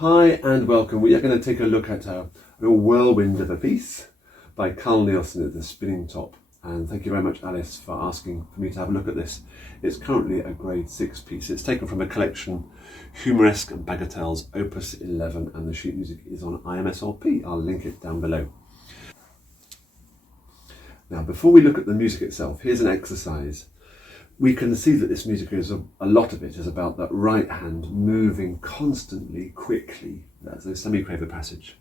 Hi and welcome. We are going to take a look at a real whirlwind of a piece by Carl Nielsen at the Spinning Top. And thank you very much, Alice, for asking for me to have a look at this. It's currently a grade 6 piece. It's taken from a collection, Humoreske-Bagateller's op.11, and the sheet music is on IMSLP. I'll link it down below. Now, before we look at the music itself, here's an exercise. We can see that this music is, a lot of it is about that right hand moving constantly, quickly. That's a semi-quaver passage.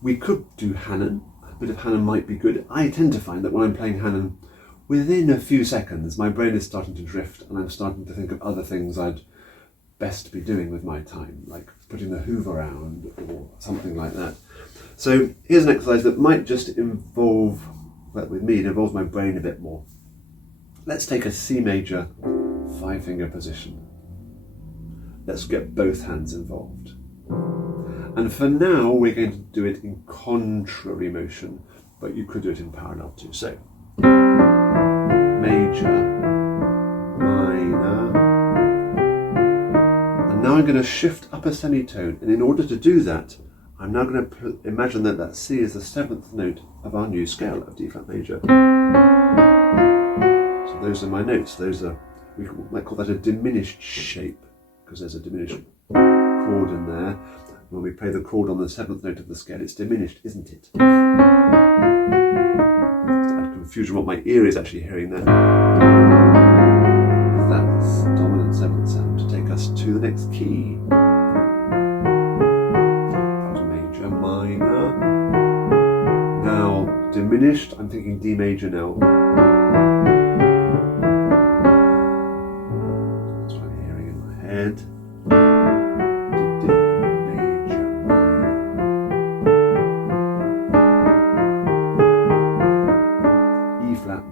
We could do Hanon. A bit of Hanon might be good. I tend to find that when I'm playing Hanon, within a few seconds, my brain is starting to drift and I'm starting to think of other things I'd best be doing with my time, like putting the hoover around or something like that. So here's an exercise that might just involve, well, with me, it involves my brain a bit more. Let's take a C major 5-finger position. Let's get both hands involved. And for now, we're going to do it in contrary motion, but you could do it in parallel too. So, major, minor, and now I'm going to shift up a semitone. And in order to do that, I'm now going to imagine that that C is the 7th note of our new scale of D flat major. So those are my notes. Those are, we might call that a diminished shape, because there's a diminished chord in there. When we play the chord on the 7th note of the scale, it's diminished, isn't it? To add confusion what my ear is actually hearing there. That's dominant 7th sound to take us to the next key. That was major, minor. Now, diminished, I'm thinking D major now. That's what I'm hearing in my head.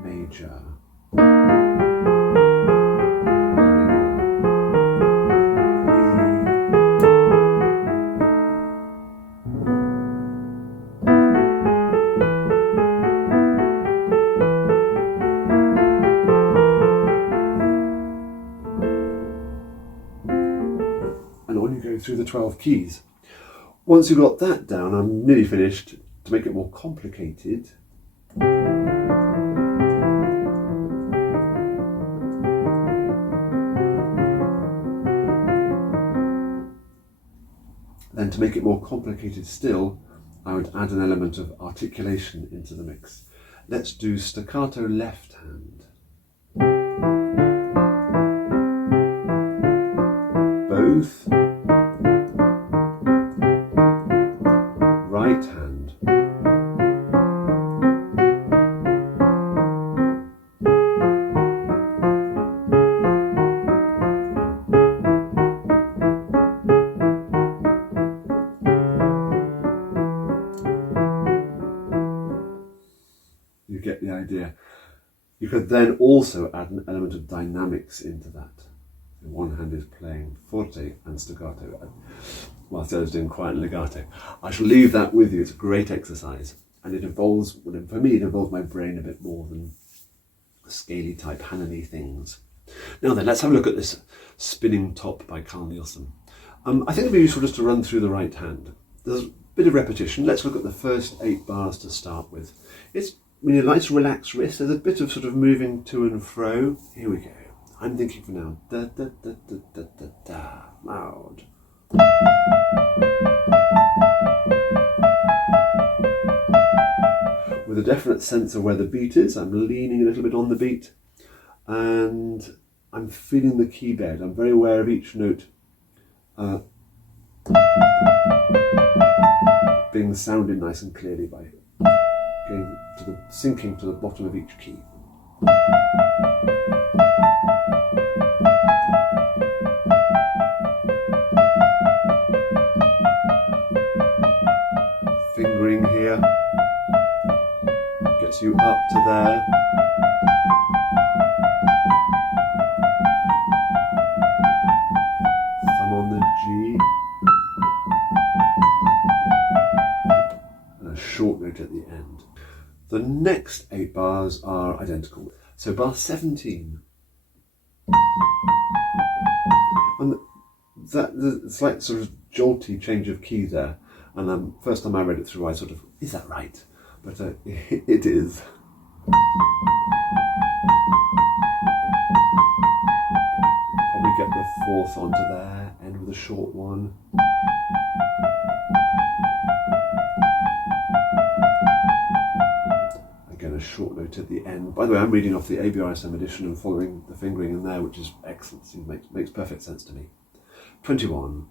Major, and on you go through the 12 keys. Once you've got that down, I'm nearly finished. To make it more complicated, then to make it more complicated still, I would add an element of articulation into the mix. Let's do staccato left hand. Both. Right hand. You get the idea. You could then also add an element of dynamics into that. One hand is playing forte and staccato, whilst the other is doing quiet and legato. I shall leave that with you. It's a great exercise, and it involves, well, for me, it involves my brain a bit more than scaly type Hanon-y things. Now then, let's have a look at this Spinning Top by Carl Nielsen. I think it'd be useful just to run through the right hand. There's a bit of repetition. Let's look at the first 8 bars to start with. It's a nice relaxed wrist. There's a bit of sort of moving to and fro. Here we go. I'm thinking for now. Da da da da da da da. Loud. With a definite sense of where the beat is. I'm leaning a little bit on the beat, and I'm feeling the key bed. I'm very aware of each note being sounded nice and clearly by going to the sinking to the bottom of each key. Fingering here gets you up to there. Thumb on the G. And a short note at the end. The next 8 bars are identical. So bar 17. And that the slight sort of jolty change of key there. And first time I read it through, I sort of, is that right? But it is. Probably get the fourth onto there, end with a short one. Again, a short note at the end. By the way, I'm reading off the ABRSM edition and following the fingering in there, which is excellent. It makes perfect sense to me. 21.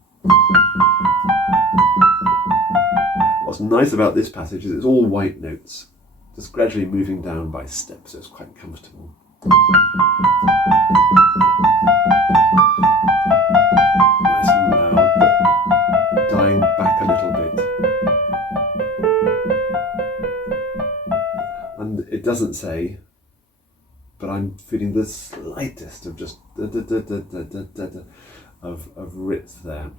What's nice about this passage is it's all white notes, just gradually moving down by steps, so it's quite comfortable. Nice and loud, but dying back a little bit. And it doesn't say, but I'm feeling the slightest of just of writs there.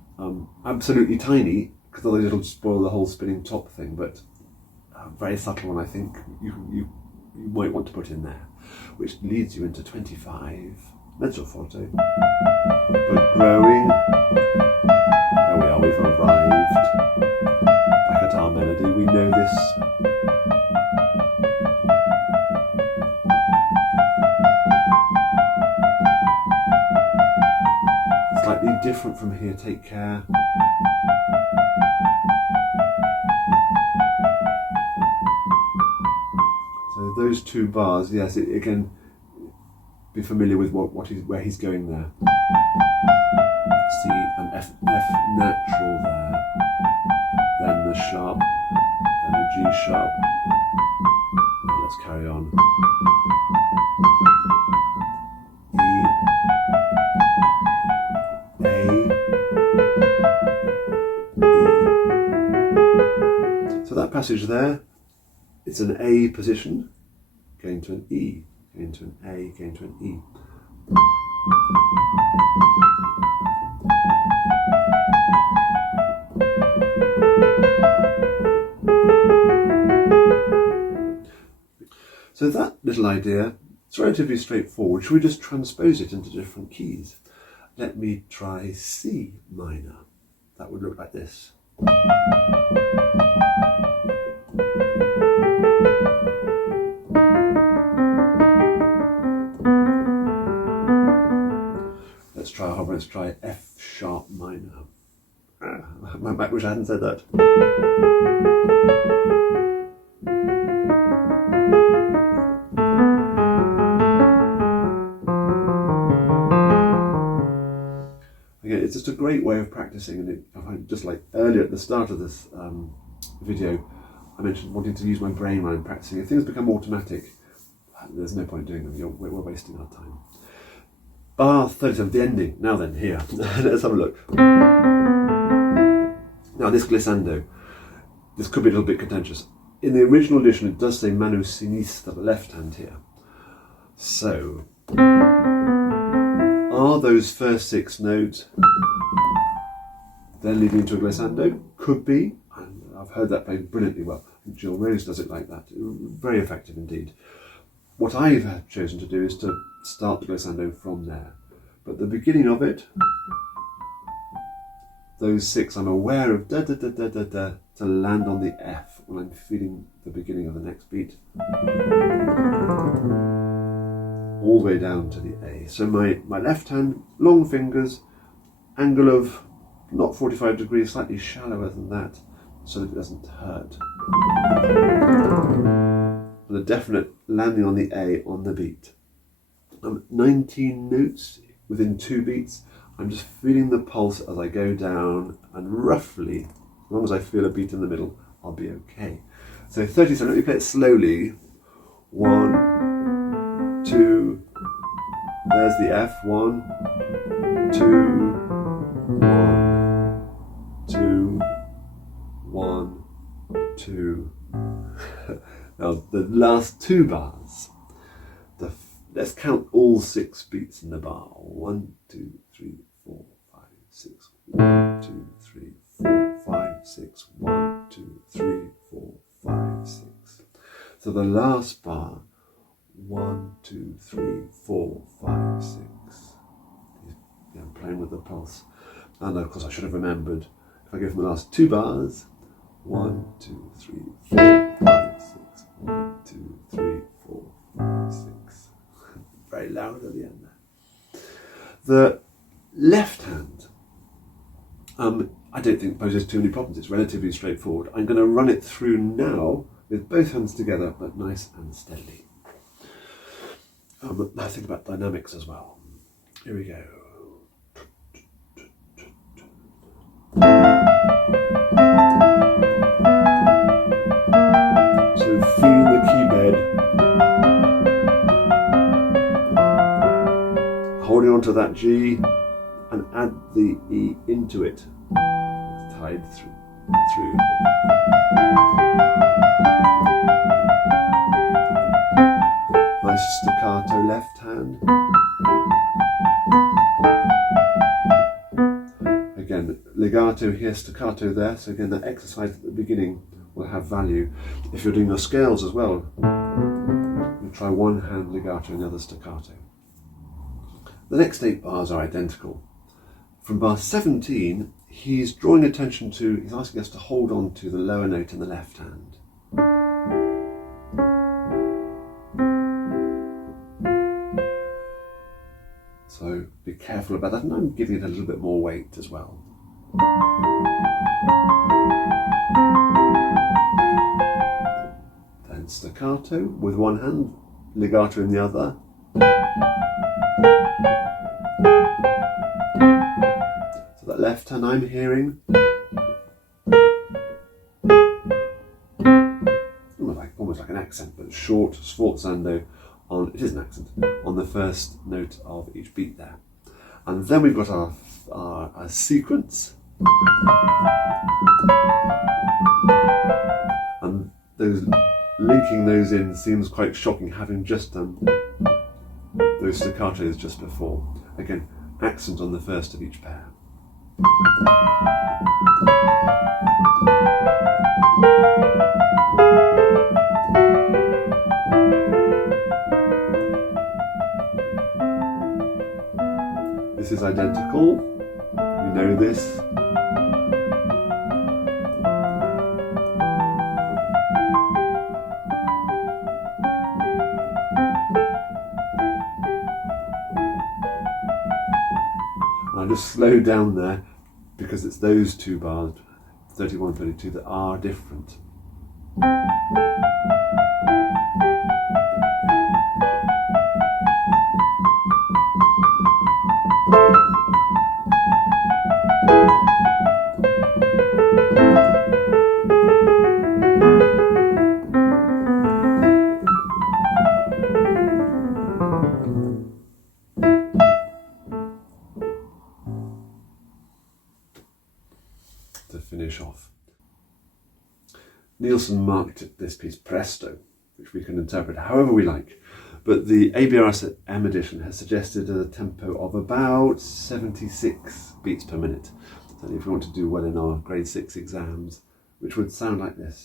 Absolutely tiny, because otherwise it'll spoil the whole spinning top thing, but a very subtle one I think you might want to put in there, which leads you into 25, mezzo forte, but growing. There we are, we've arrived. Back at our melody, we know this. Slightly different from here, take care. So those two bars, yes, again, be familiar with where he's going there. C and F natural there, then the sharp, then the G sharp. Now let's carry on. E, A, E. So that passage there, it's an A position, going to an E, going to an A, going to an E. So that little idea, it's relatively straightforward. Should we just transpose it into different keys? Let me try C minor. That would look like this. Let's try F sharp minor. I wish I hadn't said that. Again, it's just a great way of practicing, and just like earlier at the start of this video, I mentioned wanting to use my brain when I'm practicing. If things become automatic, there's no point doing them. We're wasting our time. Bar 37, the ending. Now then, here. Let's have a look. Now this glissando, this could be a little bit contentious. In the original edition, it does say mano sinistra, the left hand here. So, are those first 6 notes then leading into a glissando? Could be. And I've heard that played brilliantly well. Jill Rose does it like that. Very effective indeed. What I've chosen to do is to start the glissando from there. But the beginning of it, those 6, I'm aware of da da da da da da to land on the F when I'm feeling the beginning of the next beat. All the way down to the A. So my left hand, long fingers, angle of not 45 degrees, slightly shallower than that, so that it doesn't hurt. The definite landing on the A on the beat. 19 notes within 2 beats. I'm just feeling the pulse as I go down, and roughly, as long as I feel a beat in the middle, I'll be okay. So 37, let me play it slowly. 1, 2, there's the F, 1, 2, 1, 2, 1, 2. Now the last 2 bars, let's count all 6 beats in the bar. 1, 2, 3, 4, 5, 6. 1, 2, 3, 4, 5, 6. 1, 2, 3, 4, 5, 6. So the last bar, 1, 2, 3, 4, 5, 6. I'm playing with the pulse. And of course I should have remembered If I go from the last 2 bars, 1, 2, 3, 4, 5, 6, 1, 2, 3, 4, 5, 6. Very loud at the end there. The left hand, I don't think poses too many problems. It's relatively straightforward. I'm going to run it through now with both hands together, but nice and steadily. I think about dynamics as well. Here we go. So feel the key bed, holding onto that G, and add the E into it. It's tied through. Nice staccato left hand. Again, legato here, staccato there. So again, that exercise at the beginning will have value. If you're doing your scales as well, you try one hand legato and the other staccato. The next 8 bars are identical. From bar 17, he's drawing attention to, he's asking us to hold on to the lower note in the left hand. So be careful about that, and I'm giving it a little bit more weight as well. Then staccato with one hand, legato in the other. So that left hand I'm hearing. Almost like an accent, but short, sforzando. It is an accent, on the first note of each beat there. And then we've got our sequence. And linking those in seems quite shocking, having just done those staccatos just before. Again, accent on the first of each pair. This is identical, you know this. I just slow down there because it's those 2 bars, 31, 32, that are different. To finish off, Nielsen marked this piece presto, which we can interpret however we like, but the ABRSM edition has suggested a tempo of about 76 beats per minute. So if you want to do well in our grade 6 exams, which would sound like this.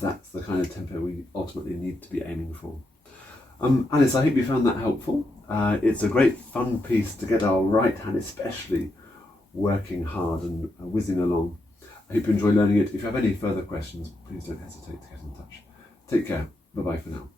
That's the kind of tempo we ultimately need to be aiming for. Alice, I hope you found that helpful. It's a great fun piece to get our right hand especially working hard and whizzing along. I hope you enjoy learning it. If you have any further questions, please don't hesitate to get in touch. Take care. Bye-bye for now.